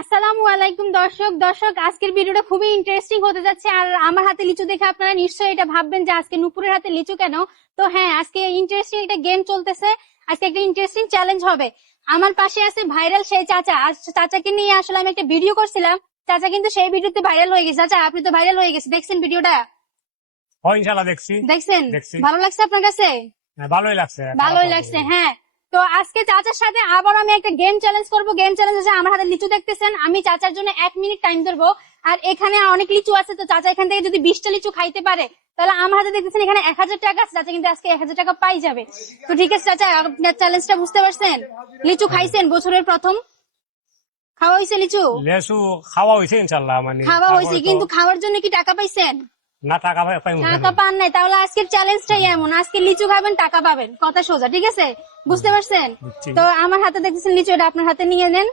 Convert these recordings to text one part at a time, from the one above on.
আসসালামু আলাইকুম দর্শক আজকের ভিডিওটা খুবই ইন্টারেস্টিং হতে যাচ্ছে। আর আমার হাতে লিচু দেখে আপনারা নিশ্চয়ই এটা ভাববেন যে আজকে নুপুরের হাতে লিচু কেন। তো হ্যাঁ, আজকে ইন্টারেস্টিং একটা গেম চলতেছে। আজকে একটা ইন্টারেস্টিং চ্যালেঞ্জ হবে। আমার পাশে আছে ভাইরাল সেই চাচা। আর চাচাকে নিয়ে আসলে আমি একটা ভিডিও করছিলাম। চাচা কিন্তু সেই ভিডিওতে ভাইরাল হয়ে গেছে। চাচা, আপনি তো ভাইরাল হয়ে গেছে, দেখছেন ভিডিওটা? ইনশাল্লাহ দেখছি। দেখছেন? দেখছি। ভালো লাগছে আপনার কাছে? হ্যাঁ, ভালোই লাগছে। ভালোই লাগছে। হ্যাঁ, তো আজকে চাচার সাথে আবার আমি একটা গেম চ্যালেঞ্জ করব। গেম চ্যালেঞ্জ হচ্ছে, আমার হাতে লিচু দেখতেছেন, আমি চাচার জন্য 1 মিনিট টাইম ধরবো। আর এখানে অনেক লিচু আছে, তো চাচা এখান থেকে যদি 20টা লিচু খাইতে পারে তাহলে আমার হাতে দেখতেছেন এখানে 1000 টাকা আছে। চাচা কিন্তু আজকে 1000 টাকা পাই যাবে। তো ঠিক আছে চাচা, আপনার চ্যালেঞ্জটা বুঝতে পারছেন? লিচু খাইছেন বছরের প্রথম? খাওয়া হয়েছে লিচু? লেসু খাওয়া হয়েছে ইনশাল্লাহ, মানে খাওয়া হয়েছে, কিন্তু খাওয়ার জন্য কি টাকা পাইছেন? না, টাকা পাই টাকা পান নাই? তাহলে আজকের চ্যালেঞ্জটাই এমন, আজকে লিচু খাবেন, টাকা পাবেন, কথা সোজা। ঠিক আছে, বুঝতে পারছেন? তো আমার হাতে দেখতেছেন লিচু, এটা আপনার হাতে নিয়ে নেন।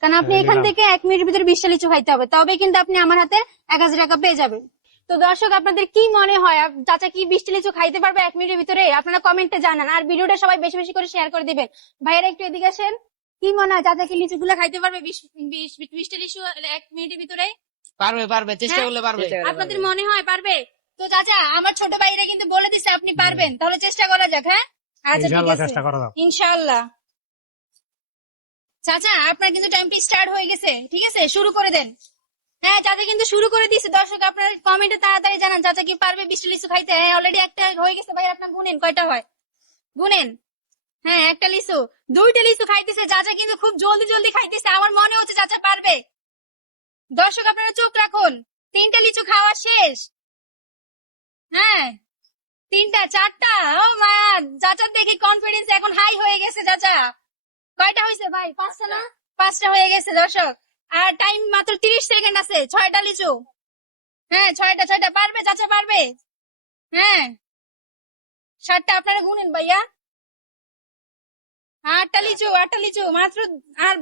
কারণ আপনি এখান থেকে 1 মিনিটের ভিতরে 20টা লিচু খাইতে হবে, তবে কিন্তু আপনি আমার হাতে 1000 টাকা পেয়ে যাবেন। তো দর্শক, আপনাদের কি মনে হয় চাচা কি 20টা লিচু খাইতে পারবে 1 মিনিটের ভিতরে? আপনারা কমেন্টে জানান, আর ভিডিওটা সবাই বেশি বেশি করে শেয়ার করে দিবেন। ভাইয়েরা একটু এদিকে আসেন। কি মনে হয় চাচা কি লিচুগুলো খাইতে পারবে 20টা লিচু 1 মিনিটের ভিতরে? পারবে, চেষ্টা করলে পারবে। আপনাদের মনে হয় পারবে? তো চাচা, আমার ছোট ভাইরা কিন্তু বলে দিচ্ছে আপনি পারবেন, তাহলে চেষ্টা করা যাক। হ্যাঁ, আচ্ছা ঠিক ইনশাল্লাহ আছে, চেষ্টা করা যাক। ইনশাআল্লাহ। চাচা, আপনার কিন্তু টাইমটি স্টার্ট হয়ে গেছে। ঠিক আছে, শুরু করে দেন। হ্যাঁ, চাচা কিন্তু শুরু করে দিয়েছে। দর্শক, আপনার কমেন্টে তাড়াতাড়ি জানান চাচা কি পারবে 20টা লিচু খাইতে। হ্যাঁ, অলরেডি একটা হয়ে গেছে। ভাই আপনার গুনেন কয়টা হয়, গুনেন। হ্যাঁ, একটা লিচু, 2টা লিচু খাইতেছে। চাচা কিন্তু খুব জলদি জলদি খাইতেছে, আমার মনে হচ্ছে চাচা পারবে। দর্শক, আপনারা চোখ রাখুন, 3টা লিচু খাওয়া শেষ। হ্যাঁ, 3টা, 4টা। ও মা, চাচার দেখি কনফিডেন্স এখন হাই হয়ে গেছে। চাচা কয়টা হয়েছে ভাই? 5টা না? 5টা হয়ে গেছে। দর্শক, আর টাইম মাত্র 30 সেকেন্ড আছে। 6টা লিচু। হ্যাঁ, 6টা পারবে চাচা, পারবে। হ্যাঁ, 7টা। আপনারা গুনেন ভাইয়া। 8টা লিচু মাত্র। আর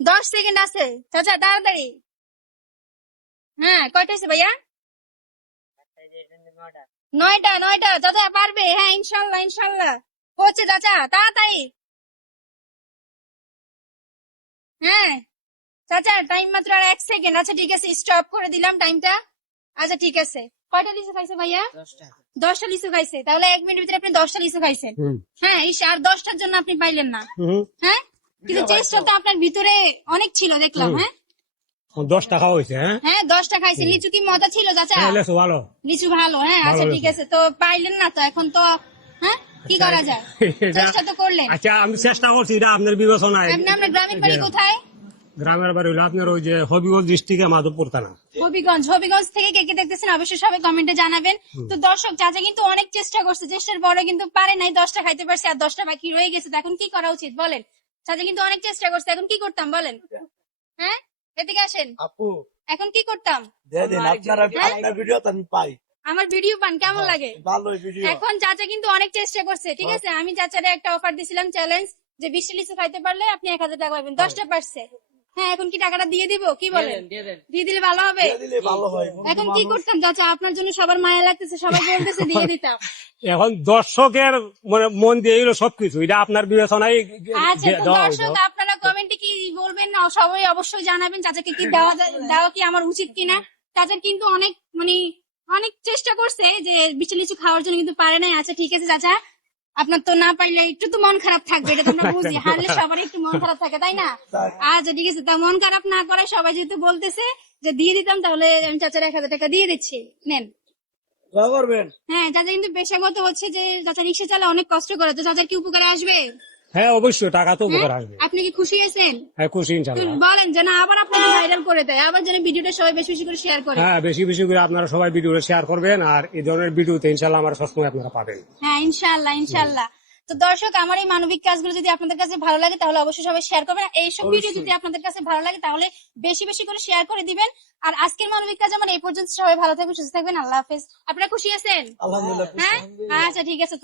10 সেকেন্ড আছে। চাচা তাড়াতাড়ি। হ্যাঁ, কয়টা হয়েছে ভাইয়া? 9টা। চাচা পারবে। হ্যাঁ, ইনশাল্লাহ ইনশাল্লাহ হচ্ছে। চাচা তাড়াতাড়ি। হ্যাঁ চাচা, টাইম মাত্র আর 1 সেকেন্ড। আচ্ছা ঠিক আছে, স্টপ করে দিলাম টাইমটা। আচ্ছা ঠিক আছে, কয়টা লিচু খাইছে ভাইয়া? 10টা লিচু খাইছে। তাহলে 1 মিনিটের ভিতরে আপনি 10টা লিচু খাইছেন। হ্যাঁ, আর 10টার জন্য আপনি পাইলেন না। হ্যাঁ, কিন্তু চেষ্টা তো আপনার ভিতরে অনেক ছিল দেখলাম। হ্যাঁ 10 টাকা হয়েছে। হ্যাঁ, হ্যাঁ, 10টা খাইছে। লিচু কি মজা ছিল চাচা? লেসু ভালো। লিচু ভালো। হ্যাঁ, আচ্ছা ঠিক আছে, তো পাইলেন না তো এখন তো। হ্যাঁ, কি করা যায়, চেষ্টা তো করলেন। আচ্ছা, আমি চেষ্টা করছি, এটা আপনার বিবেচনায়। আপনার গ্রামের বাড়ি কোথায়? গ্রামের বাড়ি হলো আপনার ওই যে হবিগঞ্জ ডিস্ট্রিক্টে মাধবপুর থানা। হবিগঞ্জ থেকে কে কে দেখতেছেন অবশ্যই সবাই কমেন্টে জানাবেন। তো দর্শক, চাচা কিন্তু অনেক চেষ্টা করছে, চেষ্টার পরে কিন্তু পারে নাই। 10টা খাইতে পারছে, আর 10টা বাকি রয়ে গেছে। তো এখন কি করা উচিত বলেন? চাচা কিন্তু অনেক চেষ্টা করছে, এখন কি করতাম বলেন? হ্যাঁ, এদিকে আসেন। আপু এখন কি করতাম? আপনার ভিডিও তো আমি পাই, আমার ভিডিও পান কেমন লাগে? ভালোই ভিডিও। এখন চাচা কিন্তু অনেক চেষ্টা করছে। ঠিক আছে, আমি চাচারে একটা অফার দিছিলাম, চ্যালেঞ্জ, যে 20টা লিচু খাইতে পারলে আপনি 1000 টাকা পাবেন। 10টা পারছে। হ্যাঁ, এখন কি টাকাটা দিয়ে দিব? কি বলেন? দিয়ে দিলে ভালো হবে। দিলে ভালো হয়। এখন কি করতাম চাচা? আপনার জন্য সবার মায়া লাগতেছে, সবাই বলতেছে দিয়ে দিতাম। এখন দর্শকের মানে মন দিয়ে এলো সবকিছু, এটা আপনার বিবেচনায় আচ্ছা, তো দেওয়া দর্শক, হইলো। আপনারা কমেন্টে কি বলবেন না, সবাই অবশ্যই জানাবেন চাচাকে কি দেওয়া কি আমার উচিত কিনা। চাচা কিন্তু অনেক অনেক চেষ্টা করছে যে 20টা লিচু খাওয়ার জন্য, কিন্তু পারে নাই। আচ্ছা ঠিক আছে চাচা, আপনার তো না পাইলে একটু তো মন খারাপ থাকবে, এটা তো আমরা বুঝি। হারলে সবারই একটু মন খারাপ থাকে, তাই না? আচ্ছা ঠিক আছে, তা মন খারাপ না করে সবাই যেহেতু বলতেছে যে দিয়ে দিতাম, তাহলে আমি চাচার 1000 টাকা দিয়ে দিচ্ছি, নেন। দোয়া করবেন। হ্যাঁ, চাচা কিন্তু পেশাগত হচ্ছে যে চাচা রিক্সা চালায়, অনেক কষ্ট করে। তো চাচার কি উপকারে আসবে? হ্যাঁ, অবশ্যই টাকা তো উপকার আসবে। আপনি কি খুশি আছেন? হ্যাঁ, খুশি ইনশাল্লাহ। বলেন যেন আবার আপনাকে ভাইরাল করে দেয়, আবার যেন ভিডিওটা সবাই বেশি বেশি করে শেয়ার করে। হ্যাঁ, বেশি বেশি করে আপনারা সবাই ভিডিওটা শেয়ার করবেন, আর এই ধরনের ভিডিওতে ইনশাল্লাহ আমার সবসময় আপনারা পাবেন। হ্যাঁ, ইনশাআল্লাহ ইনশাআল্লাহ। তো দর্শক, আমার এই মানবিক কাজগুলো যদি আপনাদের কাছে ভালো লাগে তাহলে অবশ্যই সবাই শেয়ার করবেন। আর এইসব ভিডিও যদি আপনাদের কাছে ভালো লাগে তাহলে বেশি বেশি করে শেয়ার করে দিবেন। আর আজকের মানবিক কাজ আমার এই পর্যন্ত। সবাই ভালো থাকবেন, সুস্থ থাকবেন। আল্লাহ হাফেজ। আপনারা খুশি আছেন? আলহামদুলিল্লাহ। হ্যাঁ, আচ্ছা ঠিক আছে।